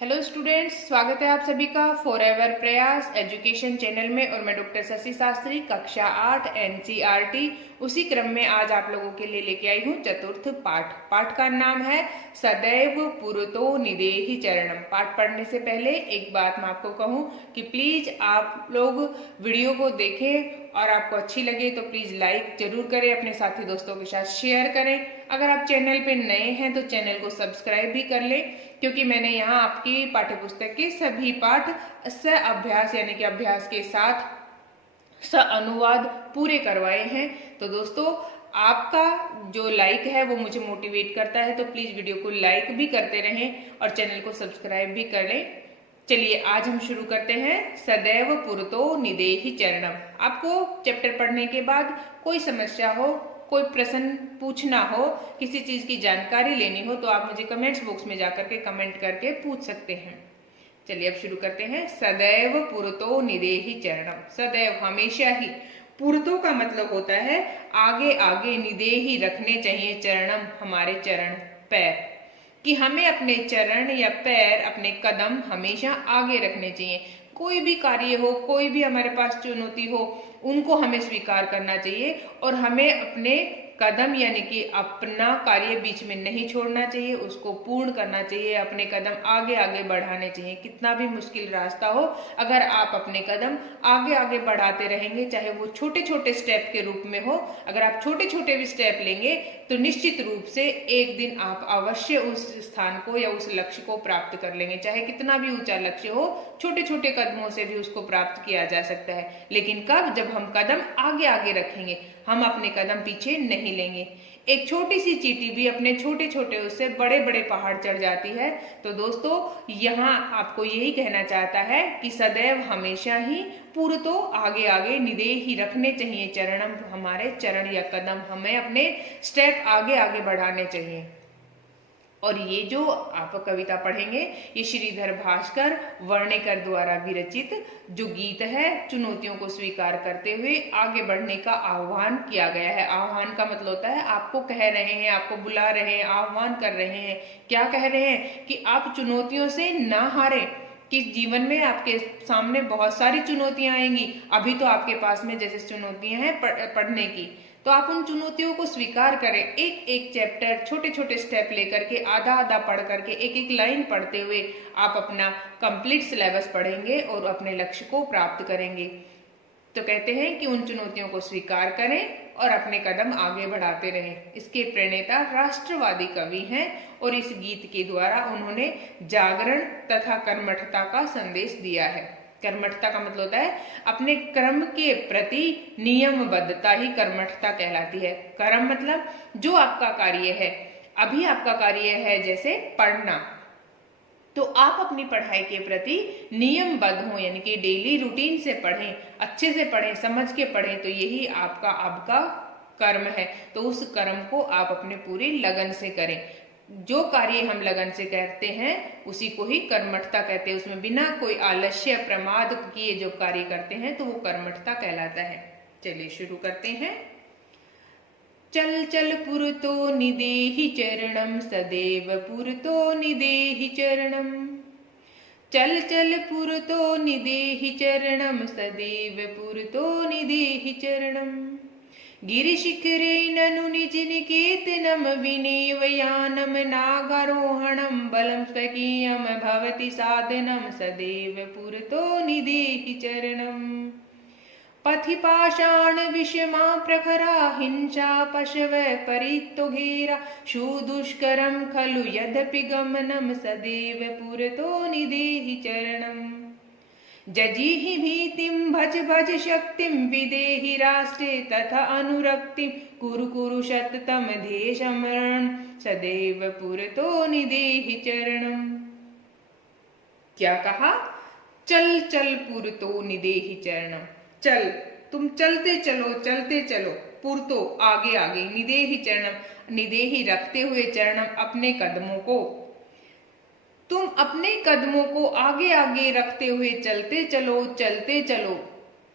Hello students, स्वागत है आप सभी का फॉरएवर प्रयास एजुकेशन चैनल में। और मैं डॉक्टर शशि शास्त्री, कक्षा 8 एनसीईआरटी उसी क्रम में आज आप लोगों के लिए लेके आई हूँ चतुर्थ पाठ। पाठ का नाम है सदैव पुरतो निदेहि चरणम। पाठ पढ़ने से पहले एक बात मैं आपको कहूँ कि प्लीज आप लोग वीडियो को देखें और आपको अच्छी लगे तो प्लीज लाइक जरूर करें, अपने साथी दोस्तों के साथ शेयर करें। अगर आप चैनल पे नए हैं तो चैनल को सब्सक्राइब भी कर लें, क्योंकि मैंने यहाँ आपकी पाठ्यपुस्तक के सभी पाठ स अभ्यास यानी कि अभ्यास के साथ स अनुवाद पूरे करवाए हैं। तो दोस्तों, आपका जो लाइक है वो मुझे मोटिवेट करता है, तो प्लीज वीडियो को लाइक भी करते रहें और चैनल को सब्सक्राइब भी कर लें। चलिए आज हम शुरू करते हैं सदैव पुरतो निदेहि चरणम। आपको चैप्टर पढ़ने के बाद कोई समस्या हो, कोई प्रश्न पूछना हो, किसी चीज की जानकारी लेनी हो तो आप मुझे कमेंट्स बॉक्स में जाकर के कमेंट करके पूछ सकते हैं। चलिए अब शुरू करते हैं। सदैव पुरतो निदेहि चरणम। सदैव हमेशा ही, पुरतो का मतलब होता है आगे आगे, निदेहि रखने चाहिए, चरणम हमारे चरण पैर, कि हमें अपने चरण या पैर, अपने कदम हमेशा आगे रखने चाहिए। कोई भी कार्य हो, कोई भी हमारे पास चुनौती हो, उनको हमें स्वीकार करना चाहिए और हमें अपने कदम यानी कि अपना कार्य बीच में नहीं छोड़ना चाहिए, उसको पूर्ण करना चाहिए, अपने कदम आगे आगे बढ़ाने चाहिए। कितना भी मुश्किल रास्ता हो, अगर आप अपने कदम आगे आगे बढ़ाते रहेंगे, चाहे वो छोटे छोटे स्टेप के रूप में हो, अगर आप छोटे छोटे भी स्टेप लेंगे तो निश्चित रूप से एक दिन आप अवश्य उस स्थान को या उस लक्ष्य को प्राप्त कर लेंगे। चाहे कितना भी ऊंचा लक्ष्य हो, छोटे छोटे कदमों से भी उसको प्राप्त किया जा सकता है। लेकिन कब? जब हम कदम आगे आगे रखेंगे, हम अपने कदम पीछे नहीं लेंगे। एक छोटी सी चींटी भी अपने छोटे छोटे उससे बड़े बड़े पहाड़ चढ़ जाती है। तो दोस्तों, यहाँ आपको यही कहना चाहता है कि सदैव हमेशा ही पुरतो आगे आगे निदेहि रखने चाहिए चरणम, हमारे चरण या कदम, हमें अपने स्टेप आगे आगे बढ़ाने चाहिए। और ये जो आप कविता पढ़ेंगे, ये श्रीधर भास्कर वर्णेकर द्वारा विरचित जो गीत है, चुनौतियों को स्वीकार करते हुए आगे बढ़ने का आह्वान किया गया है। आह्वान का मतलब होता है आपको कह रहे हैं, आपको बुला रहे हैं, आह्वान कर रहे हैं। क्या कह रहे हैं? कि आप चुनौतियों से ना हारें, कि जीवन में आपके सामने बहुत सारी चुनौतियां आएंगी। अभी तो आपके पास में जैसे चुनौतियां हैं पढ़ने की, तो आप उन चुनौतियों को स्वीकार करें। एक एक चैप्टर, छोटे छोटे स्टेप लेकर के, आधा आधा पढ़ करके, एक एक लाइन पढ़ते हुए आप अपना कंप्लीट सिलेबस पढ़ेंगे और अपने लक्ष्य को प्राप्त करेंगे। तो कहते हैं कि उन चुनौतियों को स्वीकार करें और अपने कदम आगे बढ़ाते रहें। इसके प्रणेता राष्ट्रवादी कवि हैं और इस गीत के द्वारा उन्होंने जागरण तथा कर्मठता का संदेश दिया है। कर्मठता का मतलब होता है अपने कर्म के प्रति नियमबद्धता ही कर्मठता कहलाती है। कर्म मतलब जो आपका कार्य है, अभी आपका कार्य है जैसे पढ़ना, तो आप अपनी पढ़ाई के प्रति नियमबद्ध हो, यानी कि डेली रूटीन से पढ़ें, अच्छे से पढ़ें, समझ के पढ़ें, तो यही आपका अब का कर्म है। तो उस कर्म को आप अपने पूरी लगन से करें। जो कार्य हम लगन से करते हैं उसी को ही कर्मठता कहते हैं। उसमें बिना कोई आलस्य प्रमाद किए जो कार्य करते हैं तो वो कर्मठता कहलाता है। चलिए शुरू करते हैं। चल चल पुरतो निदेहि चरणम, सदैव पुरतो निदेहि चरणम। चल चल पुरतो निदेहि चरणम, सदैव पुरतो निदेहि चरणम। गिरिशिखरे ननु निज निकेतनम, विनेवयानम नागारोहणम, बलम स्वकीयम भवति साधनम, सदैव पुरतो निदेहि चरणम। पथि पाषाण विषमा प्रखरा, हिंसा पशव परितो घेरा, सुदुष्करम खलु यद्यपि गमनम, सदैव पुरतो निदेहि चरणम। जजीहि भीतिम भज भज शक्तिम, विदेहि राष्ट्रे तथा अनुरक्तिम, कुरु कुरु शततम ध्येय स्मरण, सदैव पुरतो निदेहि चरणम। क्या कहा? चल चल पुरतो निदेहि चरणम। चल, तुम चलते चलो, चलते चलो, पुरतो आगे आगे, निदेहि चरणम निदेहि रखते हुए, चरणम अपने कदमों को, तुम अपने कदमों को आगे आगे रखते हुए चलते चलो, चलते चलो।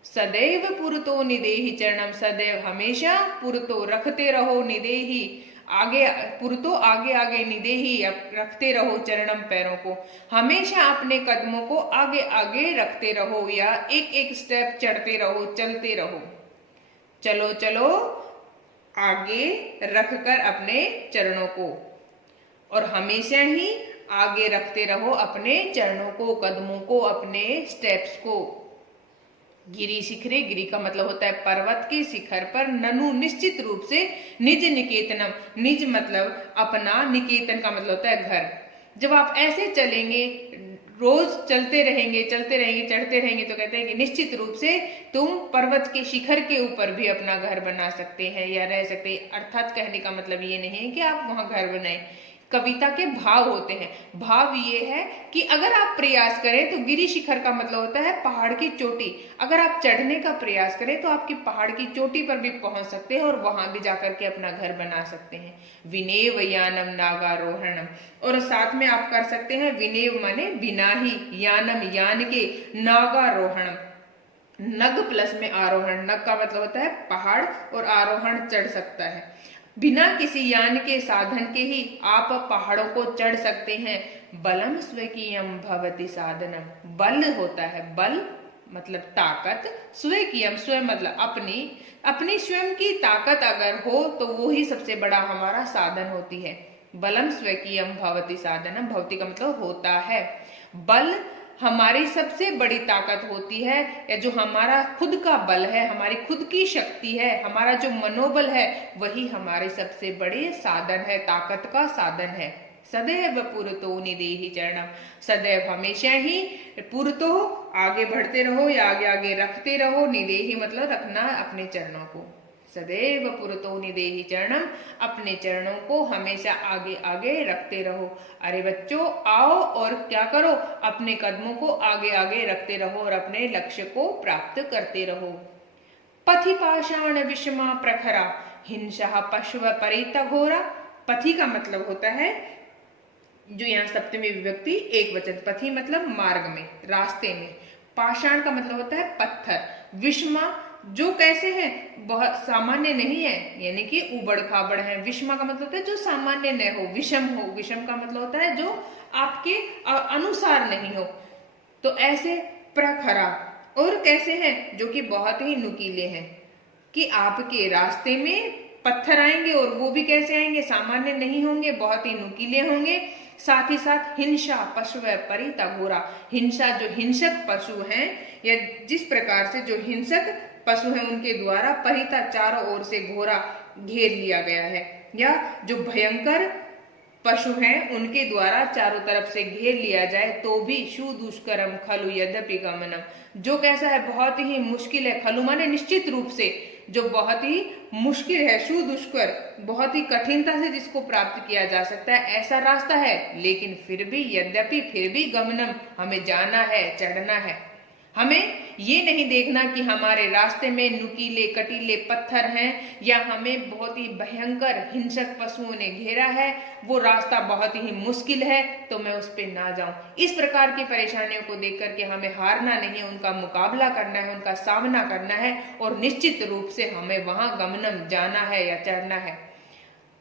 सदैव पुरतो निदेहि चरणम, सदैव हमेशा पुरतो रखते रहो, निदेहि आगे पुरतो आगे आगे निदेहि, रखते रहो चरणम पैरों को, हमेशा अपने कदमों को आगे आगे रखते रहो या एक एक स्टेप चढ़ते रहो, चलते रहो। चलो चलो आगे रखकर अपने चरणों को, और हमेशा ही आगे रखते रहो अपने चरणों को, कदमों को, अपने स्टेप्स को। गिरी शिखरे, गिरी का मतलब होता है पर्वत के शिखर पर, ननु निश्चित रूप से, निज निकेतनम, निज मतलब अपना, निकेतन का मतलब होता है घर। जब आप ऐसे चलेंगे, रोज चलते रहेंगे, चलते रहेंगे, चढ़ते रहेंगे, तो कहते हैं कि निश्चित रूप से तुम पर्वत के शिखर के ऊपर भी अपना घर बना सकते हैं या रह सकते हैं। अर्थात कहने का मतलब ये नहीं है कि आप वहां घर बनाएं। कविता के भाव होते हैं। भाव ये है कि अगर आप प्रयास करें तो गिरी शिखर का मतलब होता है पहाड़ की चोटी। अगर आप चढ़ने का प्रयास करें तो आपकी पहाड़ की चोटी पर भी पहुंच सकते हैं और वहां भी जाकर के अपना घर बना सकते हैं। विनेव यानम नागारोहणम, और साथ में आप कर सकते हैं विनेव माने बिना ही, यानम यान के, नागारोहणम नग प्लस में आरोहण, नग का मतलब होता है पहाड़ और आरोहण चढ़ सकता है। बिना किसी यान के साधन के ही आप पहाड़ों को चढ़ सकते हैं। बलम स्वकीयम भवति साधनम, बल होता है, बल मतलब ताकत, स्वकीयम स्व मतलब अपनी स्वयं की ताकत अगर हो तो वो ही सबसे बड़ा हमारा साधन होती है। बलम स्वकीयम भवति साधनम, भवति का मतलब होता है। बल हमारी सबसे बड़ी ताकत होती है, या जो हमारा खुद का बल है, हमारी खुद की शक्ति है, हमारा जो मनोबल है, वही हमारे सबसे बड़े साधन है, ताकत का साधन है। सदैव पुरतो निदेहि चरणम, सदैव हमेशा ही पुरतो आगे बढ़ते रहो या आगे आगे रखते रहो, निदेहि मतलब रखना अपने चरणों को। सदैव पुरतो निदेहि चरणम, अपने चरणों को हमेशा आगे आगे रखते रहो। अरे बच्चों आओ और क्या करो, अपने कदमों को आगे आगे रखते रहो और अपने लक्ष्य को प्राप्त करते रहो। पथि पाषाण विषमा प्रखरा, हिंसा पशव परित घोरा। पथि का मतलब होता है, जो यहाँ सप्तमी विभक्ति एक वचन, पथि मतलब मार्ग में, रास्ते में। पाषाण का मतलब होता है पत्थर। विषमा जो कैसे हैं, बहुत सामान्य नहीं है, यानी कि उबड़ खाबड़ है। विषमा का मतलब होता है जो सामान्य न हो, विषम हो। विषम का मतलब होता है जो आपके अनुसार नहीं हो। तो ऐसे प्रखरा, और कैसे हैं, जो कि बहुत ही नुकीले हैं, कि आपके रास्ते में पत्थर आएंगे और वो भी कैसे आएंगे, सामान्य नहीं होंगे, बहुत ही नुकीले होंगे। साथ ही साथ हिंसा पशु परिता घोरा, हिंसा जो हिंसक पशु हैं, या जिस प्रकार से जो हिंसक पशु हैं उनके द्वारा परिता चारों ओर से घोरा घेर लिया गया है, या जो भयंकर पशु हैं उनके द्वारा चारों तरफ से घेर लिया जाए तो भी शु दुष्करम खलु यद्यपि गमनम, जो कैसा है, बहुत ही मुश्किल है। खलु माने निश्चित रूप से, जो बहुत ही मुश्किल है, शु दुष्कर बहुत ही कठिनता से जिसको प्राप्त किया जा सकता है, ऐसा रास्ता है। लेकिन फिर भी यद्यपि, फिर भी गमनम हमें जाना है, चढ़ना है। हमें ये नहीं देखना कि हमारे रास्ते में नुकीले कटीले पत्थर हैं या हमें बहुत ही भयंकर हिंसक पशुओं ने घेरा है, वो रास्ता बहुत ही मुश्किल है तो मैं उस पर ना जाऊं। इस प्रकार की परेशानियों को देख करके हमें हारना नहीं है, उनका मुकाबला करना है, उनका सामना करना है, और निश्चित रूप से हमें वहां गमनम जाना है या चढ़ना है।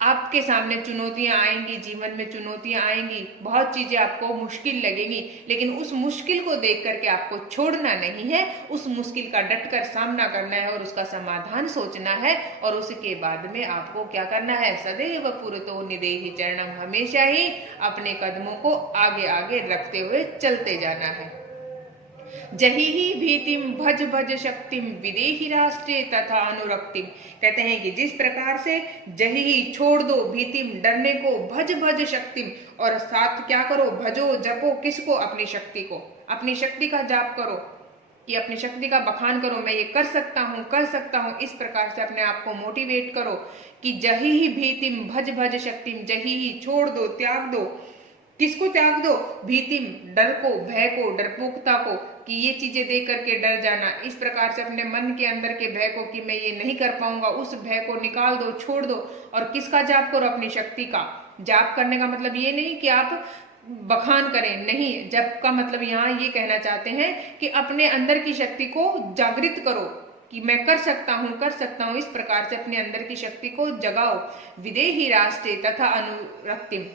आपके सामने चुनौतियां आएंगी, जीवन में चुनौतियां आएंगी, बहुत चीजें आपको मुश्किल लगेंगी, लेकिन उस मुश्किल को देख करके आपको छोड़ना नहीं है, उस मुश्किल का डटकर सामना करना है और उसका समाधान सोचना है। और उसके बाद में आपको क्या करना है, सदैव पुरतो निदेहि चरणम, हमेशा ही अपने कदमों को आगे आगे रखते हुए चलते जाना है। जही ही भीतिम भज भज शक्तिम विदेहि राष्ट्रे तथा अनुरक्तिम, कहते हैं कि जिस प्रकार से जही ही छोड़ दो भीतिम डरने को, भज भज शक्तिम और साथ क्या करो, भजो जपो किसको, अपनी शक्ति को, अपनी शक्ति का जाप करो, कि अपनी शक्ति का बखान करो, मैं ये कर सकता हूँ, कर सकता हूँ। इस प्रकार से अपने आप को मोटिवेट करो कि जही ही भीतिम भज भज शक्तिम, जही ही छोड़ दो, त्याग दो, किसको त्याग दो, भीतिम डर को, भय को, डरपोकता को, कि ये चीजें देख करके डर जाना। इस प्रकार से अपने मन के अंदर के भय को, कि मैं ये नहीं कर पाऊंगा, उस भय को निकाल दो, छोड़ दो। और किसका जाप करो, अपनी शक्ति का। जाप करने का मतलब ये नहीं कि आप बखान करें, नहीं, जप का मतलब यहाँ ये कहना चाहते हैं कि अपने अंदर की शक्ति को जागृत करो, कि मैं कर सकता हूँ, इस प्रकार से अपने अंदर की शक्ति को जगाओ। विदेही राष्ट्रे तथा अनुरक्तिम,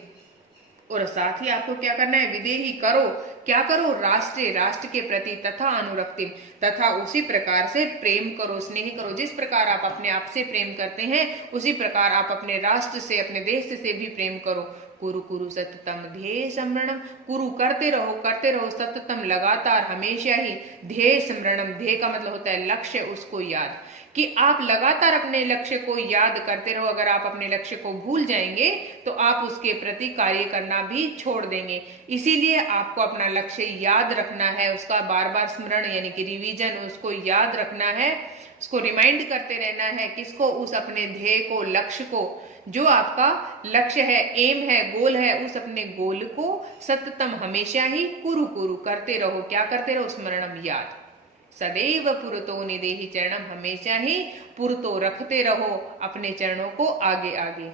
और साथ ही आपको क्या करना है, विदेही करो, क्या करो, राष्ट्र, राष्ट्र के प्रति, तथा अनुरक्तिम, तथा उसी प्रकार से प्रेम करो, स्नेह करो। जिस प्रकार आप अपने आप से प्रेम करते हैं उसी प्रकार आप अपने राष्ट्र से, अपने देश से भी प्रेम करो। कुरु कुरु सततम ध्येय स्मरणम, कुरु करते रहो सततम लगातार, हमेशा ही, ध्येय स्मरणम, ध्येय का मतलब होता है लक्ष्य, उसको याद, कि आप लगातार अपने लक्ष्य को याद करते रहो। अगर आप अपने लक्ष्य को भूल जाएंगे तो आप उसके प्रति कार्य करना भी छोड़ देंगे। इसीलिए आपको अपना लक्ष्य याद रखना है, उसका बार बार स्मरण यानी कि रिवीजन, उसको याद रखना है, उसको रिमाइंड करते रहना है। किसको, उस अपने ध्येय को, लक्ष्य को, जो आपका लक्ष्य है, एम है, गोल है, उस अपने गोल को सततम हमेशा ही, कुरु कुरु करते रहो, क्या करते रहो, स्मरणम याद, सदैव पुरतो निदेहि चरणम, हमेशा ही पुरतो रखते रहो अपने चरणों को आगे आगे।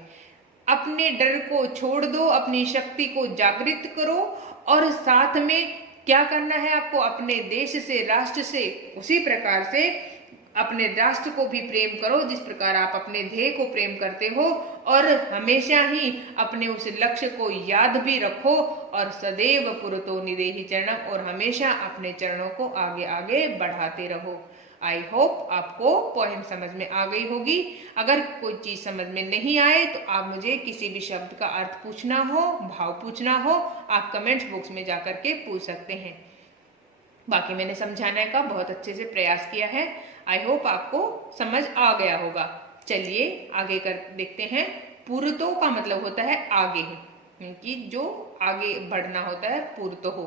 अपने डर को छोड़ दो, अपनी शक्ति को जागृत करो, और साथ में क्या करना है आपको, अपने देश से, राष्ट्र से, उसी प्रकार से अपने राष्ट्र को भी प्रेम करो जिस प्रकार आप अपने ध्येय को प्रेम करते हो, और हमेशा ही अपने उस लक्ष्य को याद भी रखो, और सदैव पुरतो निदेहि चरणम, और हमेशा अपने चरणों को आगे आगे बढ़ाते रहो। आई होप आपको पोएम समझ में आ गई होगी। अगर कोई चीज समझ में नहीं आए तो आप मुझे किसी भी शब्द का अर्थ पूछना हो, भाव पूछना हो, आप कमेंट्स बॉक्स में जाकर के पूछ सकते हैं। बाकी मैंने समझाने का बहुत अच्छे से प्रयास किया है। आई होप आपको समझ आ गया होगा। चलिए आगे कर देखते हैं। पुरतो का मतलब होता है आगे, कि जो आगे बढ़ना होता है, पुरतो हो,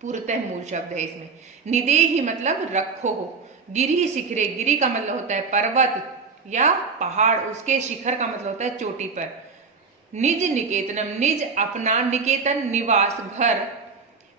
पूर्णतः मूल शब्द है इसमें। निदेहि मतलब रखो हो। गिरी शिखरे, गिरी का मतलब होता है पर्वत या पहाड़, उसके शिखर का मतलब होता है चोटी पर। निज निकेतनम, निज अपना, निकेतन निवास, घर।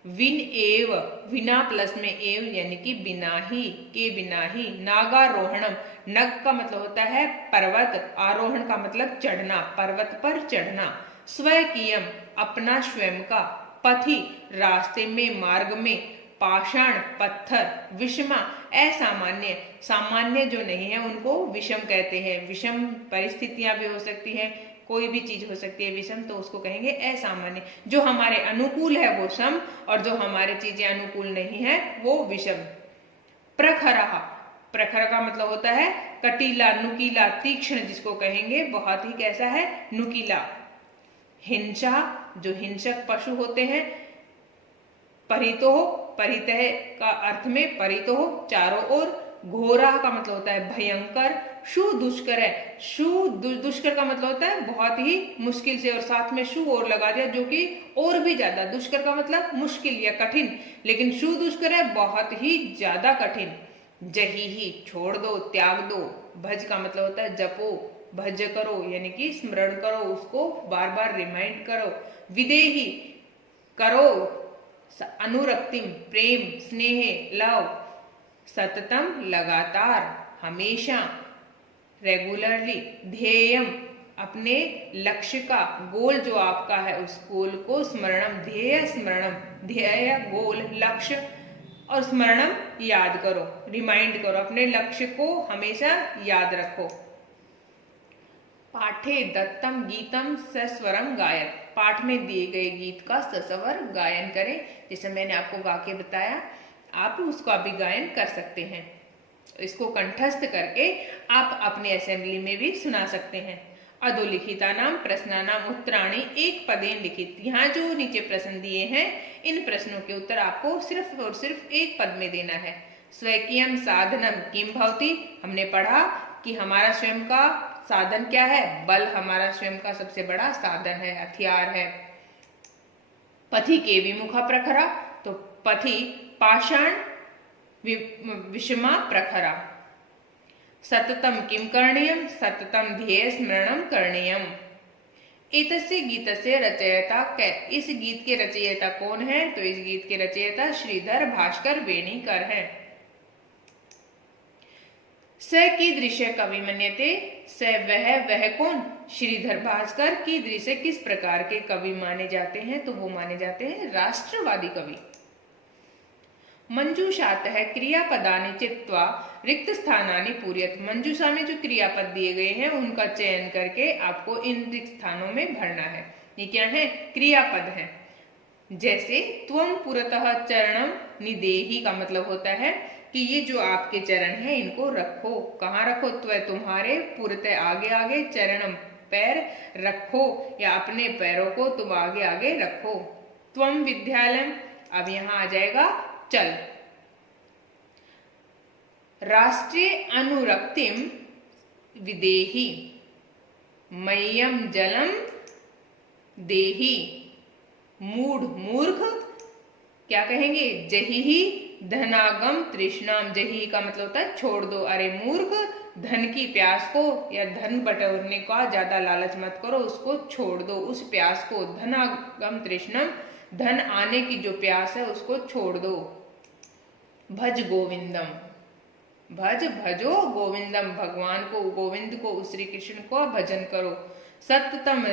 विन एव, विना प्लस में एव यानी कि बिना ही, के बिना ही। नागारोहणम, नग का मतलब होता है पर्वत, आरोहण का मतलब चढ़ना, पर्वत पर चढ़ना। स्वकीयम, अपना स्वयं का। पथि, रास्ते में, मार्ग में। पाषाण, पत्थर। विषमा, असामान्य, सामान्य जो नहीं है उनको विषम कहते हैं। विषम परिस्थितियां भी हो सकती हैं, कोई भी चीज हो सकती है विषम, तो उसको कहेंगे असामान्य। जो हमारे अनुकूल है वो सम, और जो हमारे चीजें अनुकूल नहीं है वो विषम। प्रखरा, प्रखर का मतलब होता है कटीला, नुकीला, तीक्ष्ण, जिसको कहेंगे बहुत ही कैसा है, नुकीला। हिंसा, जो हिंसक पशु होते हैं। परितो, परितः का अर्थ में परितो, चारों ओर। घोरा का मतलब होता है भयंकर। शु दुष्कर है, शु दुष्कर का मतलब होता है बहुत ही मुश्किल से, और साथ में शु और लगा दिया जो कि और भी ज्यादा। दुष्कर का मतलब मुश्किल या कठिन, लेकिन शु दुष्कर है बहुत ही ज्यादा कठिन। जही ही, छोड़ दो, त्याग दो। भज का मतलब होता है जपो, भज करो यानी कि स्मरण करो, उसको बार बार रिमाइंड करो। विदेही, करो। अनुरक्तिम, प्रेम, स्नेह, लव। सततम, लगातार, हमेशा, रेगुलरली। ध्येयम, अपने लक्ष्य का, गोल जो आपका है उस गोल को। स्मरणम, ध्येय स्मरणम, ध्येय गोल, लक्ष्य, और स्मरणम याद करो, रिमाइंड करो, अपने लक्ष्य को हमेशा याद रखो। पाठे दत्तम गीतम सस्वरम गायन, पाठ में दिए गए गीत का सस्वर गायन करें। जैसे मैंने आपको गा के बताया, आप उसका भी गायन कर सकते हैं। इसको कंठस्थ करके आप अपने असेंबली में भी सुना सकते हैं। अधोलिखिता नाम प्रश्नानाम उत्तराणि एक पदेन लिखित, यहाँ जो नीचे प्रश्न दिए हैं इन प्रश्नों के उत्तर आपको सिर्फ और सिर्फ एक पद में देना है। स्वकीयम साधनम किम भवति, हमने पढ़ा कि हमारा स्वयं का साधन क्या है, बल हमारा स्वयं का सबसे बड़ा साधन है, हथियार है। पथि के विमुखा प्रखरा, तो पथि पाषाण, विषमा प्रखरा। सततम किम करणीयम, सततम ध्येय स्मरणम करणीयम। एतस्य गीतस्य रचयिता, इस गीत के रचयिता कौन है, तो इस गीत के रचयिता श्रीधर भास्कर वेणीकर हैं। स कीदृश कवि मन्यते, स वह कौन, श्रीधर भास्कर कीदृश किस प्रकार के कवि माने जाते हैं, तो वो माने जाते हैं राष्ट्रवादी कवि। मंजूषातः क्रियापदानि चित्वा रिक्त स्थानानि पूरयत। मंजूषा में जो क्रियापद दिए गए हैं उनका चयन करके आपको इन रिक्त स्थानों में भरना है। ये क्या है? क्रियापद है। जैसे त्वं पुरतः चरणम निदेहि का मतलब होता है कि ये जो आपके चरण हैं इनको रखो। कहाँ रखो? त्व तुम्हारे, पुरतः आगे आगे, चरणम पैर रखो या अपने पैरों को तुम आगे आगे रखो। त्वं विद्यालयम, अब यहां आ जाएगा चल। राष्ट्रीय अनुरक्तिम विदेहि, मह्यम जलम देहि। मूढ़ मूर्ख क्या कहेंगे? जहि धनागम तृष्णाम। जहि का मतलब होता है छोड़ दो। अरे मूर्ख, धन की प्यास को या धन बटोरने का ज्यादा लालच मत करो, उसको छोड़ दो, उस प्यास को। धनागम तृष्णम, धन आने की जो प्यास है उसको छोड़ दो। भज गोविंदम, भज भजो गोविंदम, भगवान को, गोविंद को, श्री कृष्ण को भजन करो। सततम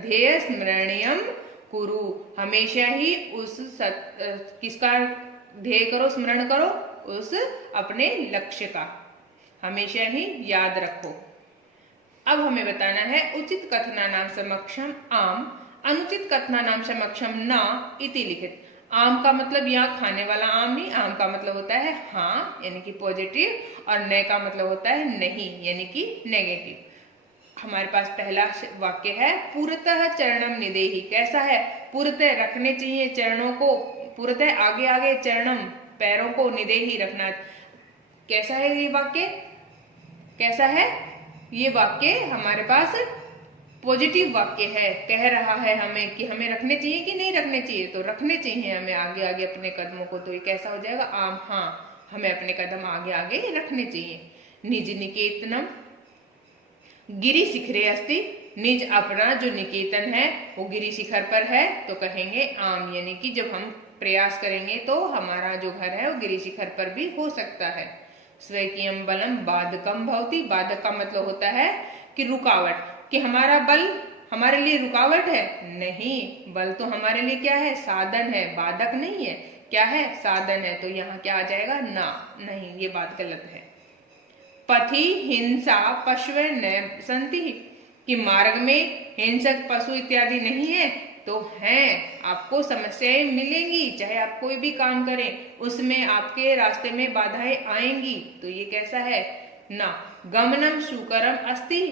ध्येय स्मरणीयम कुरु, हमेशा ही उस किसका ध्येय करो, स्मरण करो? उस अपने लक्ष्य का हमेशा ही याद रखो। अब हमें बताना है उचित कथना नाम समक्षम आम, अनुचित कथना नाम समक्षम ना इति लिखित। आम का मतलब यहाँ खाने वाला आम नहीं, आम का मतलब होता है हाँ यानी कि पॉजिटिव, और न का मतलब होता है नहीं यानी कि नेगेटिव। हमारे पास पहला वाक्य है पुरतः चरणम निदेहि। कैसा है? पुरतः रखने चाहिए चरणों को, पुरतः आगे आगे, चरणम पैरों को, निदेहि रखना। कैसा है ये वाक्य? कैसा है ये वाक्य? हमारे पास पॉजिटिव वाक्य है, कह रहा है हमें कि हमें रखने चाहिए कि नहीं रखने चाहिए, तो रखने चाहिए हमें आगे आगे अपने कदमों को। तो ये कैसा हो जाएगा? आम, हाँ हमें अपने कदम आगे आगे रखने चाहिए। निज निकेतनम गिरि शिखरे अस्ति, निज अपना जो निकेतन है वो गिरि शिखर पर है, तो कहेंगे आम, यानी कि जब हम प्रयास करेंगे तो हमारा जो घर है वो गिरि शिखर पर भी हो सकता है। स्वकीयम बलम बाधकम भवति, बाधक का मतलब होता है कि रुकावट, कि हमारा बल हमारे लिए रुकावट है? नहीं, बल तो हमारे लिए क्या है? साधन है, बाधक नहीं है। क्या है? साधन है। तो यहाँ क्या आ जाएगा? ना, नहीं, ये बात गलत है। पथि हिंसा पशु न संति, कि मार्ग में हिंसक पशु इत्यादि नहीं है, तो हैं, आपको समस्याएं मिलेंगी, चाहे आप कोई भी काम करें उसमें आपके रास्ते में बाधाएं आएंगी। तो ये कैसा है? ना। गमनम सुकरम अस्ति,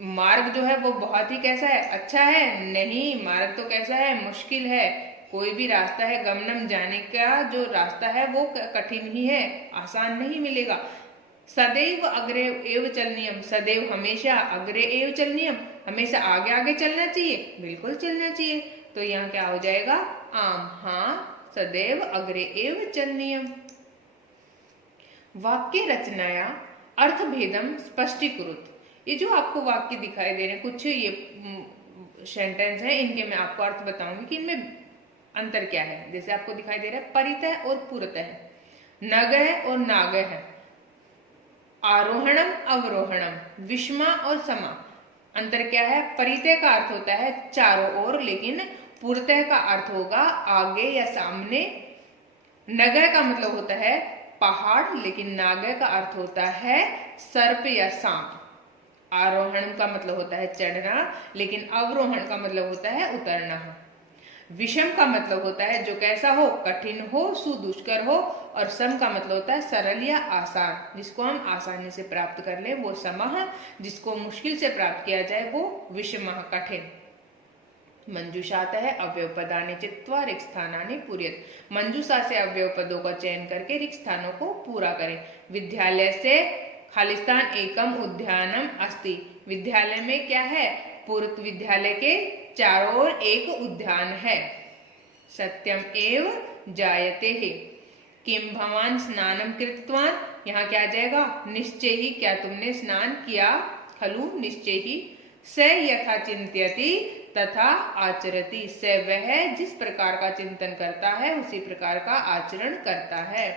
मार्ग जो है वो बहुत ही कैसा है? अच्छा है? नहीं, मार्ग तो कैसा है? मुश्किल है। कोई भी रास्ता है गमनम जाने का जो रास्ता है वो कठिन ही है, आसान नहीं मिलेगा। सदैव अग्रे एव चलनियम, सदैव हमेशा, अग्रे एव चलनियम हमेशा आगे आगे चलना चाहिए, बिल्कुल चलना चाहिए। तो यहाँ क्या हो जाएगा? आम, हाँ सदैव अग्रे एव चलनियम। वाक्य रचनाया अर्थ भेदम स्पष्टीकृत, ये जो आपको वाक्य दिखाई दे रहे हैं, कुछ ये सेंटेंस है, इनके मैं आपको अर्थ बताऊंगी कि इनमें अंतर क्या है। जैसे आपको दिखाई दे रहा है परितः और पुरतः, नगह और नागह, आरोहणम अवरोहणम, विषमा और समा। अंतर क्या है? परितः का अर्थ होता है चारों ओर, लेकिन पुरतः का अर्थ होगा आगे या सामने। नगह का मतलब होता है पहाड़, लेकिन नागह का अर्थ होता है सर्प या सांप। आरोहण का मतलब होता है चढ़ना, लेकिन अवरोहण का मतलब होता है उतरना। विषम का मतलब होता है जो कैसा हो? कठिन हो, सुदुष्कर हो। और सम का मतलब होता है सरल या आसान, जिसको हम आसानी से प्राप्त कर ले वो समः, जिसको मुश्किल से प्राप्त किया जाए वो विषमः, कठिन। मंजूषातः अवयव पदानि चित्वा रिक्त स्थानानि पूरयेत्, मंजूषा से अवयव पदों का चयन करके रिक्त स्थानों को पूरा करें। विद्यालय से खालिस्तान एकम उद्यानम अस्ति, विद्यालय में क्या है? पूर्व विद्यालय के चारों ओर एक उद्यान है। सत्यम एव जायते है, किम भवान स्नानम कृतवान, यहाँ क्या आ जाएगा? निश्चय ही, क्या तुमने स्नान किया? खलु निश्चय ही। स यथा चिंत्यति तथा आचरति, स वह जिस प्रकार का चिंतन करता है उसी प्रकार का आचरण करता है।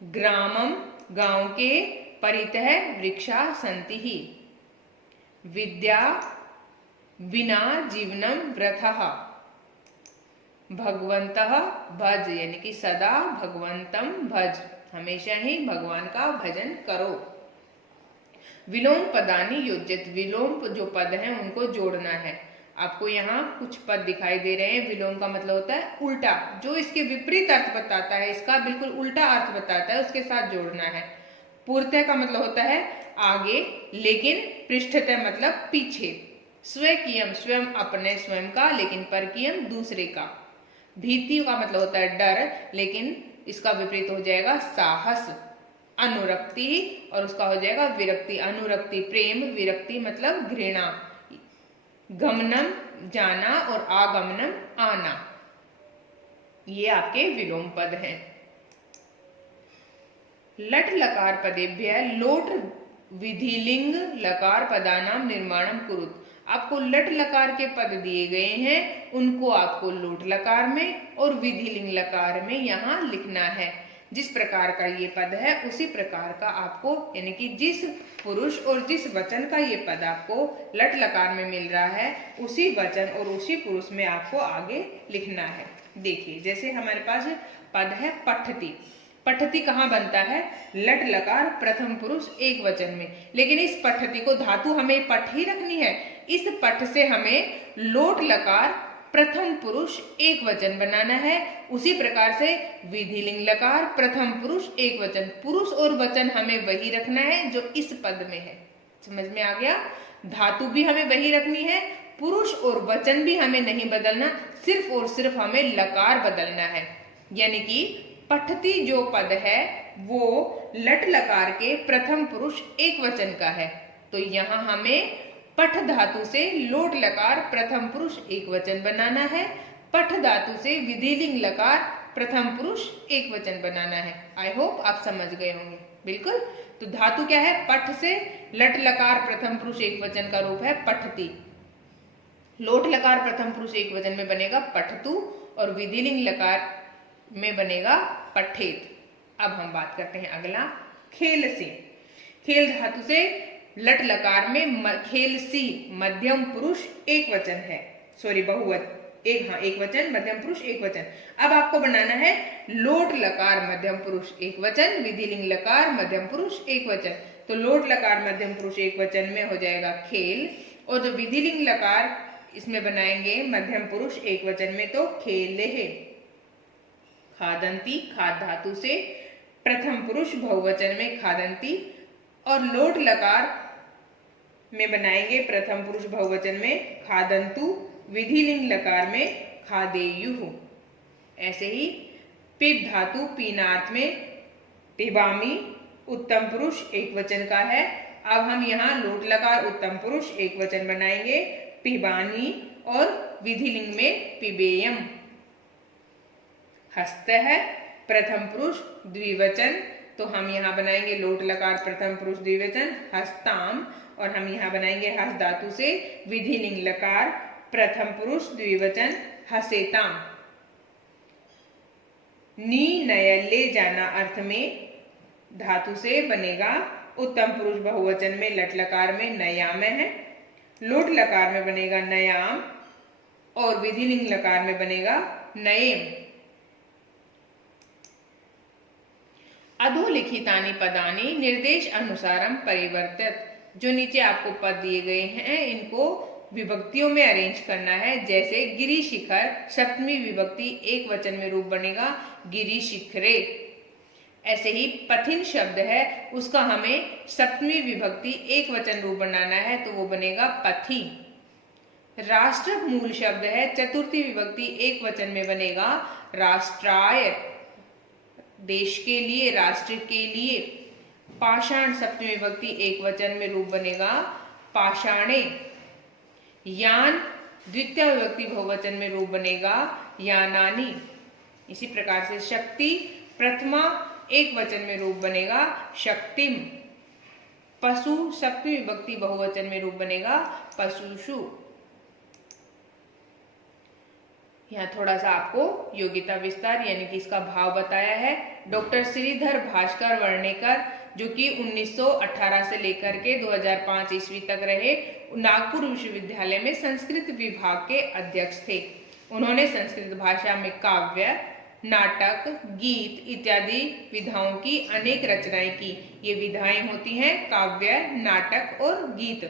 ग्रामम गांव के, परितः वृक्षा सन्ति ही, विद्या बिना जीवनम व्रतः, भगवन्तः भज, यानी कि सदा भगवंतम भज, हमेशा ही भगवान का भजन करो। विलोम पदानि योज्यत, विलोम जो पद हैं उनको जोड़ना है। आपको यहाँ कुछ पद दिखाई दे रहे हैं। विलोम का मतलब होता है उल्टा, जो इसके विपरीत अर्थ बताता है, इसका बिल्कुल उल्टा अर्थ बताता है, उसके साथ जोड़ना है। पूर्वतः का मतलब होता है आगे, लेकिन पृष्ठतः मतलब पीछे। स्वकीयम, स्वयं अपने स्वयं का, लेकिन परकीयम दूसरे का। भीति का मतलब होता है डर, लेकिन इसका विपरीत हो जाएगा साहस। अनुरक्ति, और उसका हो जाएगा विरक्ति। अनुरक्ति प्रेम, विरक्ति मतलब घृणा। गमनम जाना और आगमनम आना, ये आपके विलोम पद हैं। लट लकार पदेभ्य लोट विधिलिंग लकार पदानाम निर्माणम कुरुत। आपको लट लकार के पद दिए गए हैं, उनको आपको लोट लकार में और विधिलिंग लकार में यहाँ लिखना है। जिस प्रकार का ये पद है उसी प्रकार का आपको, यानी कि जिस पुरुष और जिस वचन का ये पद आपको लट लकार में मिल रहा है, उसी वचन और उसी पुरुष में आपको आगे लिखना है। देखिए, जैसे हमारे पास पद है पठती। पठती कहाँ बनता है? लट लकार प्रथम पुरुष एक वचन में। लेकिन इस पठती को धातु हमें पठ ही रखनी है। इस पठ से हमें लोट लकार प्रथम पुरुष एक वचन बनाना है। उसी प्रकार से विधिलिंग लकार प्रथम पुरुष एक वचन, पुरुष और वचन हमें वही रखना है जो इस पद में है। समझ में आ गया? धातु भी हमें वही रखनी है, पुरुष और वचन भी हमें नहीं बदलना, सिर्फ और सिर्फ हमें लकार बदलना है। यानी कि पठती जो पद है वो लट लकार के प्रथम पुरुष एक वचन का है, तो यहाँ हमें पठ धातु से लोट लकार प्रथम पुरुष एक वचन बनाना है। पठ धातु से विधिलिंग लकार प्रथम पुरुष एक वचन बनाना है। आई होप आप समझ गए होंगे। बिल्कुल। तो धातु क्या है? पठ से लट लकार प्रथम पुरुष एक वचन का रूप है पठती। लोट लकार प्रथम पुरुष एक वचन में बनेगा पठतु, और विधिलिंग लकार में बनेगा पठेत। अब हम बात करते हैं अगला खेल से। खेल धातु से लट लकार में खेल सी मध्यम पुरुष एक वचन है, सॉरी बहुवचन, एक वचन, मध्यम पुरुष एक वचन। अब आपको बनाना है लोट लकार मध्यम पुरुष एक वचन, विधिलिंग लकार मध्यम पुरुष एक वचन। तो लोट लकार मध्यम पुरुष एक वचन में हो जाएगा खेल, और जो विधिलिंग लकार इसमें बनाएंगे मध्यम पुरुष एक वचन में, तो खेलेह। खादंती, खाद धातु से प्रथम पुरुष बहुवचन में खादंती, और लोट लकार में बनाएंगे प्रथम पुरुष बहुवचन में खादंतु, विधिलिंग लकार में खादेयुः। ऐसे ही पिब धातु पीनार्थ में पिबामी उत्तम पुरुष एक वचन का है। अब हम यहाँ लोट लकार उत्तम पुरुष एक वचन बनाएंगे पिबानी, और विधिलिंग में पिबेयम। हस्त है प्रथम पुरुष द्विवचन, तो हम यहाँ बनाएंगे लोट लकार प्रथम पुरुष द्विवचन हस्ताम, और हम यहाँ बनाएंगे हस धातु से विधिलिंग लकार प्रथम पुरुष द्विवचन हसेताम। नी नय ले जाना अर्थ में धातु से बनेगा उत्तम पुरुष बहुवचन में लट लकार में नयाम है, लोट लकार में बनेगा नयाम, और विधिलिंग लकार में बनेगा नयेम। अधोलिखितानि पदानि निर्देश अनुसारम परिवर्तित। जो नीचे आपको पद दिए गए हैं इनको विभक्तियों में अरेंज करना है। जैसे गिरि शिखर सप्तमी विभक्ति एक वचन में रूप बनेगा गिरि शिखरे। ऐसे ही पथिन शब्द है, उसका हमें सप्तमी विभक्ति एक वचन रूप बनाना है, तो वो बनेगा पथि। राष्ट्र मूल शब्द है, चतुर्थी विभक्ति एक वचन में बनेगा राष्ट्राय, देश के लिए, राष्ट्र के लिए। पाषाण सप्तमी विभक्ति एक वचन में रूप बनेगा पाषाणे। यान द्वितीय विभक्ति बहुवचन में रूप बनेगा यानानि। इसी प्रकार से शक्ति प्रथमा एक वचन में रूप बनेगा शक्तिम। पशु सप्तमी विभक्ति बहुवचन में रूप बनेगा पशुषु। यहाँ थोड़ा सा आपको योग्यता विस्तार यानी कि इसका भाव बताया है। डॉक्टर श्रीधर भास्कर वर्णेकर, जो कि 1918 से लेकर के 2005 ईस्वी तक रहे, नागपुर विश्वविद्यालय में संस्कृत विभाग के अध्यक्ष थे। उन्होंने संस्कृत भाषा में काव्य, नाटक, गीत इत्यादि विधाओं की अनेक रचनाएं की। ये विधाएं होती हैं काव्य, नाटक और गीत।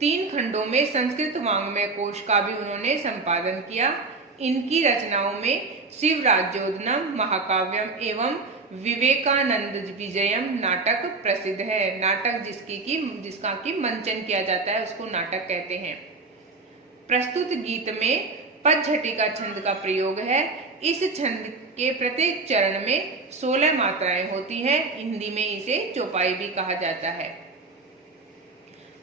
3 खंडों में संस्कृत वाङ्मय कोश का भी उन्होंने संपादन किया। इनकी रचनाओं में शिवराज्योधनम महाकाव्यम एवं विवेकानंद विजयम नाटक प्रसिद्ध है। नाटक जिसका की मंचन किया जाता है उसको नाटक कहते हैं। प्रस्तुत गीत में पदझटिका छंद का प्रयोग है। इस छंद के प्रत्येक चरण में 16 मात्राएं होती हैं। हिंदी में इसे चौपाई भी कहा जाता है।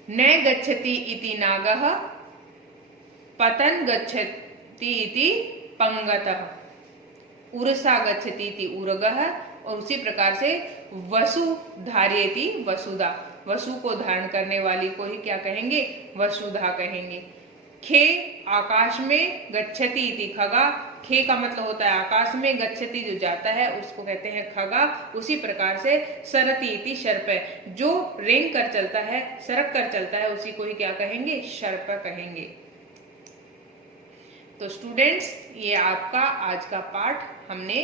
न गच्छति इति नागः, पतन गच्छति इति पंगतः, उरसा गच्छति इति उरगः, और उसी प्रकार से वसु धार्येति वसुधा, वसु को धारण करने वाली को ही क्या कहेंगे? वसुधा कहेंगे। खे आकाश में, गच्छति इति खगा, खे का मतलब होता है आकाश में, गच्छति जो जाता है उसको कहते हैं खगा। उसी प्रकार से सरति इति शर्प, जो रेंग कर चलता है, सरक कर चलता है, उसी को ही क्या कहेंगे? शर्प कहेंगे। तो स्टूडेंट्स, ये आपका आज का पाठ हमने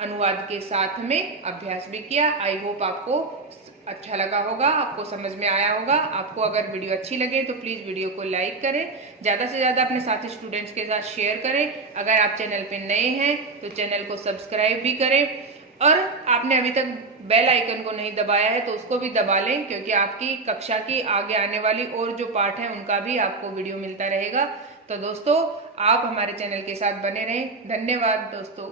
अनुवाद के साथ में अभ्यास भी किया। आई होप आपको अच्छा लगा होगा, आपको समझ में आया होगा। आपको अगर वीडियो अच्छी लगे तो प्लीज वीडियो को लाइक करें, ज्यादा से ज्यादा अपने साथी स्टूडेंट्स के साथ शेयर करें। अगर आप चैनल पे नए हैं तो चैनल को सब्सक्राइब भी करें, और आपने अभी तक बेल आइकन को नहीं दबाया है तो उसको भी दबा लें, क्योंकि आपकी कक्षा की आगे आने वाली और जो पाठ है उनका भी आपको वीडियो मिलता रहेगा। तो दोस्तों, आप हमारे चैनल के साथ बने रहें। धन्यवाद दोस्तों।